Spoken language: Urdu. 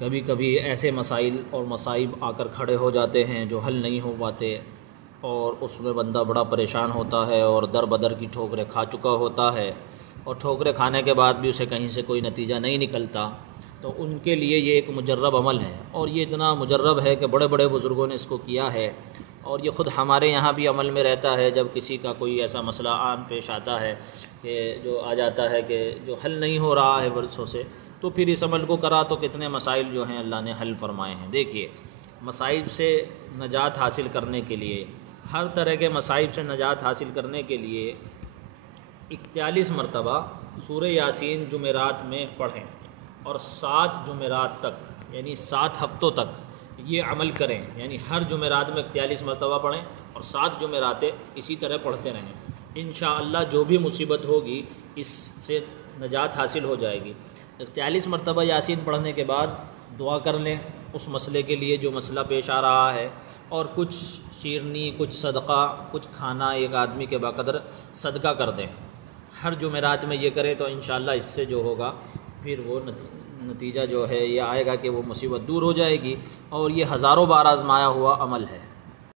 کبھی کبھی ایسے مسائل اور مصائب آ کر کھڑے ہو جاتے ہیں جو حل نہیں ہو پاتے، اور اس میں بندہ بڑا پریشان ہوتا ہے اور در بدر کی ٹھوکریں کھا چکا ہوتا ہے، اور ٹھوکریں کھانے کے بعد بھی اسے کہیں سے کوئی نتیجہ نہیں نکلتا۔ تو ان کے لیے یہ ایک مجرب عمل ہے، اور یہ اتنا مجرب ہے کہ بڑے بڑے بزرگوں نے اس کو کیا ہے، اور یہ خود ہمارے یہاں بھی عمل میں رہتا ہے۔ جب کسی کا کوئی ایسا مسئلہ عام پیش آتا ہے کہ جو آ جاتا ہے کہ جو حل نہیں ہو رہا ہے برسوں سے، تو پھر اس عمل کو کرا تو کتنے مسائل جو ہیں اللہ نے حل فرمائے ہیں۔ دیکھیے، مسائل سے نجات حاصل کرنے کے لیے، ہر طرح کے مسائل سے نجات حاصل کرنے کے لیے 41 مرتبہ سورہ یاسین جمعرات میں پڑھیں، اور 7 جمعرات تک یعنی 7 ہفتوں تک یہ عمل کریں، یعنی ہر جمعرات میں 41 مرتبہ پڑھیں اور 7 جمعرات اسی طرح پڑھتے رہیں۔ انشاءاللہ جو بھی مصیبت ہوگی اس سے نجات حاصل ہو جائے گی۔ 41 مرتبہ یاسین پڑھنے کے بعد دعا کر لیں اس مسئلے کے لیے جو مسئلہ پیش آ رہا ہے، اور کچھ شیرنی، کچھ صدقہ، کچھ کھانا ایک آدمی کے بقدر صدقہ کر دیں۔ ہر جمعرات میں یہ کریں تو انشاءاللہ اس سے جو ہوگا پھر وہ نتیجہ جو ہے یہ آئے گا کہ وہ مصیبت دور ہو جائے گی، اور یہ ہزاروں بار آزمایا ہوا عمل ہے۔